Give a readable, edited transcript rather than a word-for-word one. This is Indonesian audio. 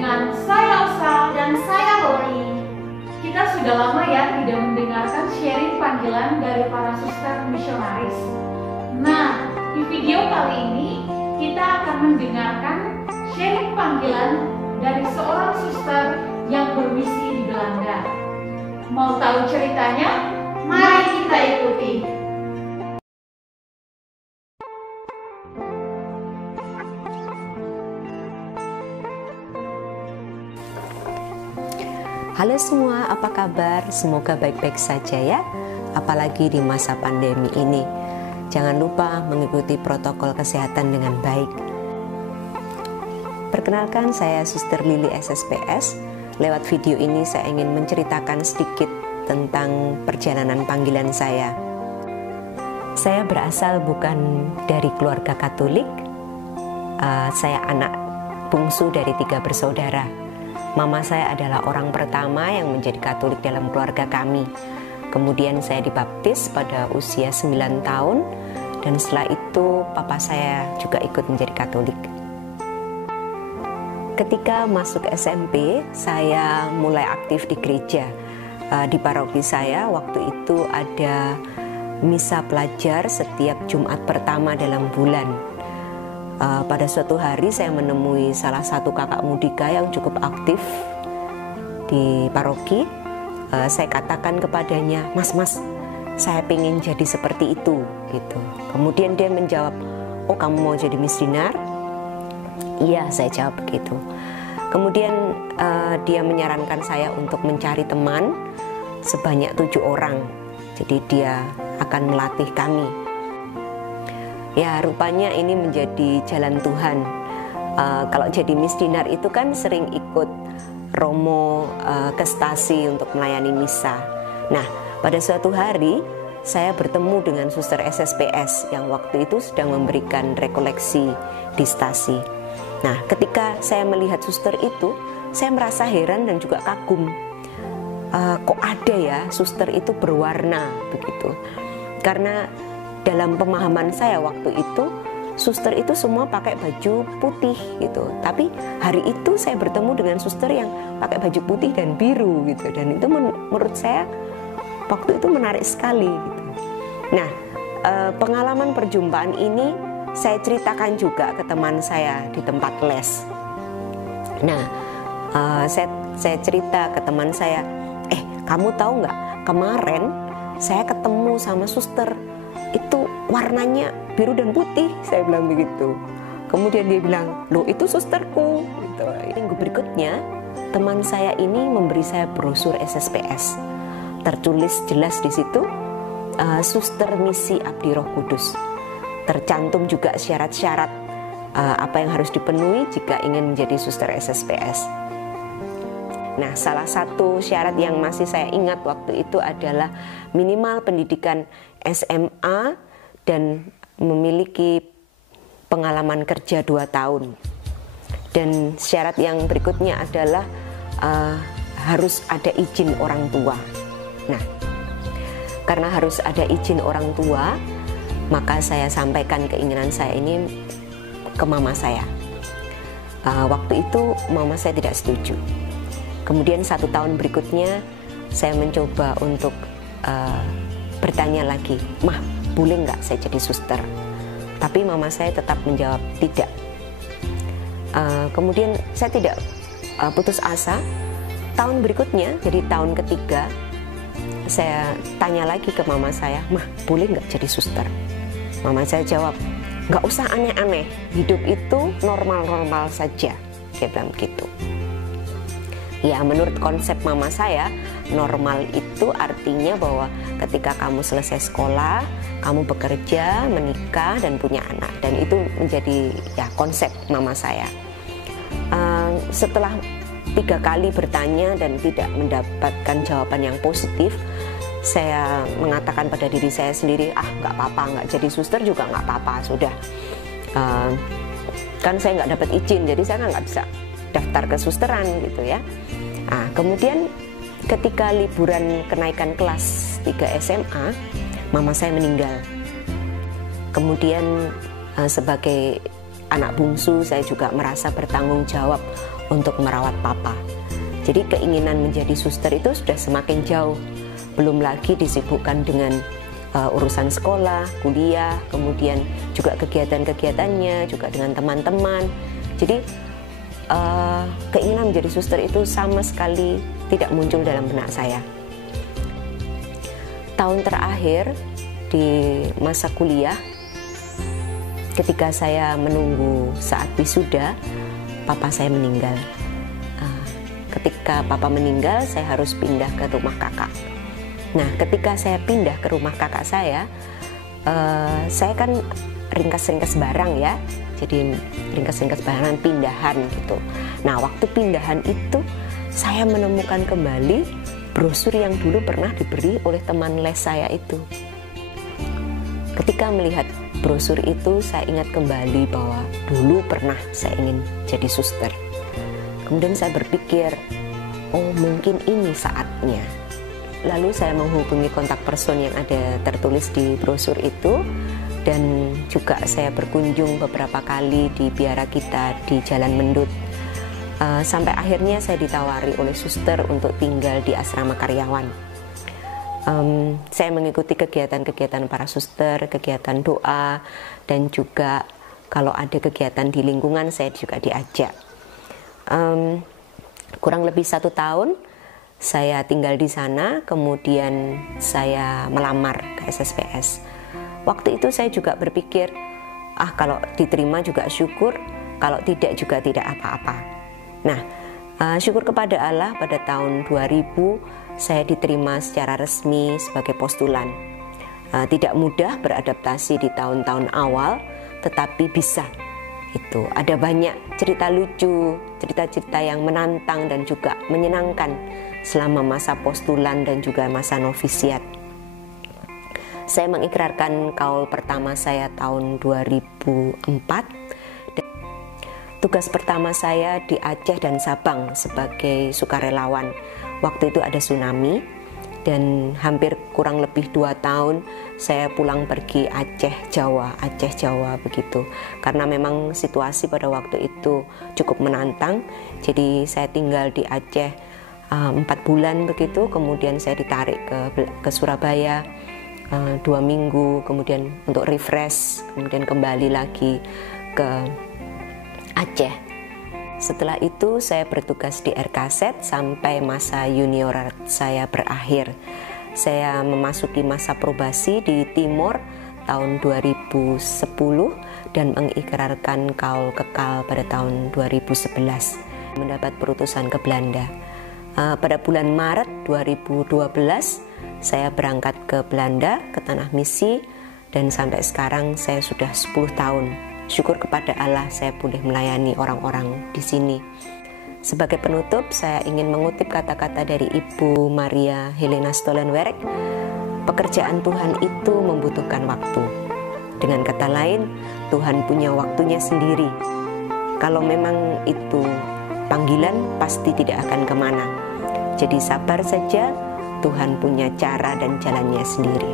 dengan saya Osa dan saya Lori. Kita sudah lama ya tidak mendengarkan sharing panggilan dari para suster misionaris. Nah, di video kali ini kita akan mendengarkan sharing panggilan dari seorang suster yang bermisi di Belanda. Mau tahu ceritanya? Mari kita ikuti. Halo semua, apa kabar? Semoga baik-baik saja ya, apalagi di masa pandemi ini. Jangan lupa mengikuti protokol kesehatan dengan baik. Perkenalkan, saya Suster Lili SSPS. Lewat video ini saya ingin menceritakan sedikit tentang perjalanan panggilan saya. Saya berasal bukan dari keluarga Katolik. Saya anak bungsu dari 3 bersaudara. Mama saya adalah orang pertama yang menjadi Katolik dalam keluarga kami. Kemudian saya dibaptis pada usia 9 tahun, dan setelah itu papa saya juga ikut menjadi Katolik. Ketika masuk SMP, saya mulai aktif di gereja. Di paroki saya waktu itu ada misa pelajar setiap Jumat pertama dalam bulan. Pada suatu hari saya menemui salah satu kakak mudika yang cukup aktif di paroki. Saya katakan kepadanya, Mas, saya pengen jadi seperti itu, gitu. Kemudian dia menjawab, oh kamu mau jadi misioner? Iya, saya jawab begitu. Kemudian dia menyarankan saya untuk mencari teman sebanyak 7 orang. Jadi dia akan melatih kami. Ya, rupanya ini menjadi jalan Tuhan. Kalau jadi misioner itu kan sering ikut romo ke stasi untuk melayani misa. Nah, pada suatu hari saya bertemu dengan suster SSPS yang waktu itu sedang memberikan rekoleksi di stasi. Nah, ketika saya melihat suster itu, saya merasa heran dan juga kagum. Kok ada ya suster itu berwarna begitu? Karena dalam pemahaman saya waktu itu, suster itu semua pakai baju putih gitu. Tapi hari itu saya bertemu dengan suster yang pakai baju putih dan biru gitu. Dan itu menurut saya waktu itu menarik sekali gitu. Nah, pengalaman perjumpaan ini saya ceritakan juga ke teman saya di tempat les. Nah, saya cerita ke teman saya, kamu tahu nggak, kemarin saya ketemu sama suster, itu warnanya biru dan putih, saya bilang begitu. Kemudian dia bilang, loh itu susterku gitu. Minggu berikutnya teman saya ini memberi saya brosur SSPS. Tertulis jelas di situ suster misi Abdi Roh Kudus. Tercantum juga syarat-syarat apa yang harus dipenuhi jika ingin menjadi suster SSPS. Nah, salah satu syarat yang masih saya ingat waktu itu adalah minimal pendidikan SMA dan memiliki pengalaman kerja 2 tahun. Dan syarat yang berikutnya adalah harus ada izin orang tua. Nah, karena harus ada izin orang tua, maka saya sampaikan keinginan saya ini ke mama saya. Waktu itu mama saya tidak setuju. Kemudian 1 tahun berikutnya saya mencoba untuk bertanya lagi, Mah, boleh nggak saya jadi suster? Tapi mama saya tetap menjawab tidak. Kemudian saya tidak putus asa. Tahun berikutnya, jadi tahun ketiga, saya tanya lagi ke mama saya, Mah, boleh nggak jadi suster? Mama saya jawab, nggak usah aneh-aneh, hidup itu normal-normal saja. Dia bilang gitu. Ya, menurut konsep mama saya, normal itu artinya bahwa ketika kamu selesai sekolah, kamu bekerja, menikah, dan punya anak. Dan itu menjadi ya konsep mama saya. Setelah 3 kali bertanya dan tidak mendapatkan jawaban yang positif, saya mengatakan pada diri saya sendiri, nggak apa-apa, nggak jadi suster juga nggak apa-apa, sudah. Kan saya nggak dapat izin, jadi saya nggak bisa daftar ke susteran gitu ya. Kemudian ketika liburan kenaikan kelas 3 SMA, mama saya meninggal. Kemudian sebagai anak bungsu, saya juga merasa bertanggung jawab untuk merawat papa. Jadi keinginan menjadi suster itu sudah semakin jauh. Belum lagi disibukkan dengan urusan sekolah, kuliah, kemudian juga kegiatan-kegiatannya, juga dengan teman-teman. Jadi keinginan menjadi suster itu sama sekali tidak muncul dalam benak saya. Tahun terakhir di masa kuliah, ketika saya menunggu saat wisuda, papa saya meninggal. Ketika papa meninggal, saya harus pindah ke rumah kakak. Nah, ketika saya pindah ke rumah kakak saya kan ringkas-ringkas barang ya, jadi ringkas-ringkas barang pindahan gitu. Nah, waktu pindahan itu saya menemukan kembali brosur yang dulu pernah diberi oleh teman les saya itu. Ketika melihat brosur itu, saya ingat kembali bahwa dulu pernah saya ingin jadi suster. Kemudian saya berpikir, oh mungkin ini saatnya. Lalu saya menghubungi kontak person yang ada tertulis di brosur itu, dan juga saya berkunjung beberapa kali di biara kita di Jalan Mendut. Sampai akhirnya saya ditawari oleh suster untuk tinggal di asrama karyawan. Saya mengikuti kegiatan-kegiatan para suster, kegiatan doa, dan juga kalau ada kegiatan di lingkungan saya juga diajak. Kurang lebih 1 tahun saya tinggal di sana, kemudian saya melamar ke SSPS. Waktu itu saya juga berpikir, kalau diterima juga syukur, kalau tidak juga tidak apa-apa. Nah, syukur kepada Allah pada tahun 2000 saya diterima secara resmi sebagai postulan. Tidak mudah beradaptasi di tahun-tahun awal, tetapi bisa. Itu ada banyak cerita lucu, cerita-cerita yang menantang dan juga menyenangkan selama masa postulan dan juga masa novisiat. Saya mengikrarkan kaul pertama saya tahun 2004. Tugas pertama saya di Aceh dan Sabang sebagai sukarelawan. Waktu itu ada tsunami dan hampir kurang lebih 2 tahun saya pulang pergi Aceh Jawa begitu. Karena memang situasi pada waktu itu cukup menantang, jadi saya tinggal di Aceh 4 bulan begitu, kemudian saya ditarik ke Surabaya 2 minggu, kemudian untuk refresh, kemudian kembali lagi ke Aceh. Setelah itu saya bertugas di RKZ sampai masa junior saya berakhir. Saya memasuki masa probasi di Timor tahun 2010 dan mengikrarkan kaul kekal pada tahun 2011. Mendapat perutusan ke Belanda. Pada bulan Maret 2012 saya berangkat ke Belanda, ke Tanah Misi, dan sampai sekarang saya sudah 10 tahun. Syukur kepada Allah saya boleh melayani orang-orang di sini. Sebagai penutup, saya ingin mengutip kata-kata dari Ibu Maria Helena Stollenwerk, pekerjaan Tuhan itu membutuhkan waktu. Dengan kata lain, Tuhan punya waktunya sendiri. Kalau memang itu panggilan, pasti tidak akan kemana. Jadi sabar saja, Tuhan punya cara dan jalannya sendiri.